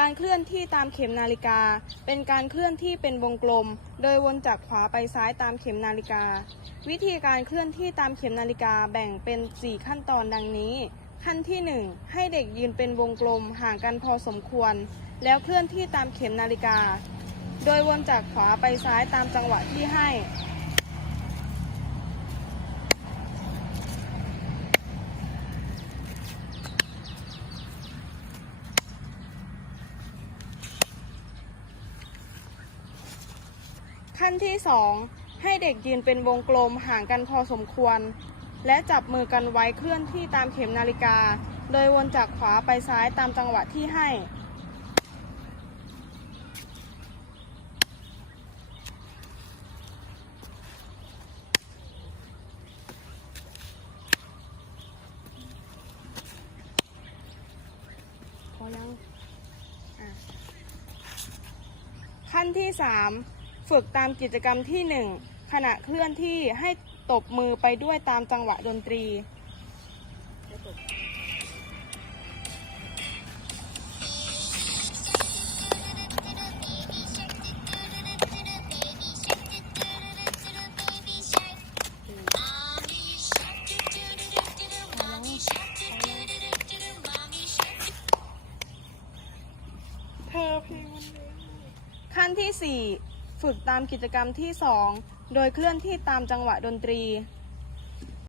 การเคลื่อนที่ตามเข็มนาฬิกา เป็นการเคลื่อนที่เป็นวงกลม โดยวนจากขวาไปซ้ายตามเข็มนาฬิกา วิธีการเคลื่อนที่ตามเข็มนาฬิกาแบ่งเป็น 4 ขั้นตอนดังนี้ ขั้นที่ 1 ให้เด็กยืนเป็นวงกลมห่างกันพอสมควร แล้วเคลื่อนที่ตามเข็มนาฬิกา โดยวนจากขวาไปซ้ายตามจังหวะที่ให้ ขั้นที่ 2 ให้เด็กยืนเป็นวงกลมห่างกันพอสมควร และจับมือกันไว้เคลื่อนที่ตามเข็มนาฬิกา โดยวนจากขวาไปซ้ายตามจังหวะที่ให้ พอยัง ขั้นที่ 3 ฝึกตามกิจกรรมที่ 1 ขณะเคลื่อนที่ให้ตบมือไปด้วยตามจังหวะดนตรี ขั้นที่ 4 ฝึกตามกิจกรรมที่ 2 โดยเคลื่อนที่ตามจังหวะดนตรี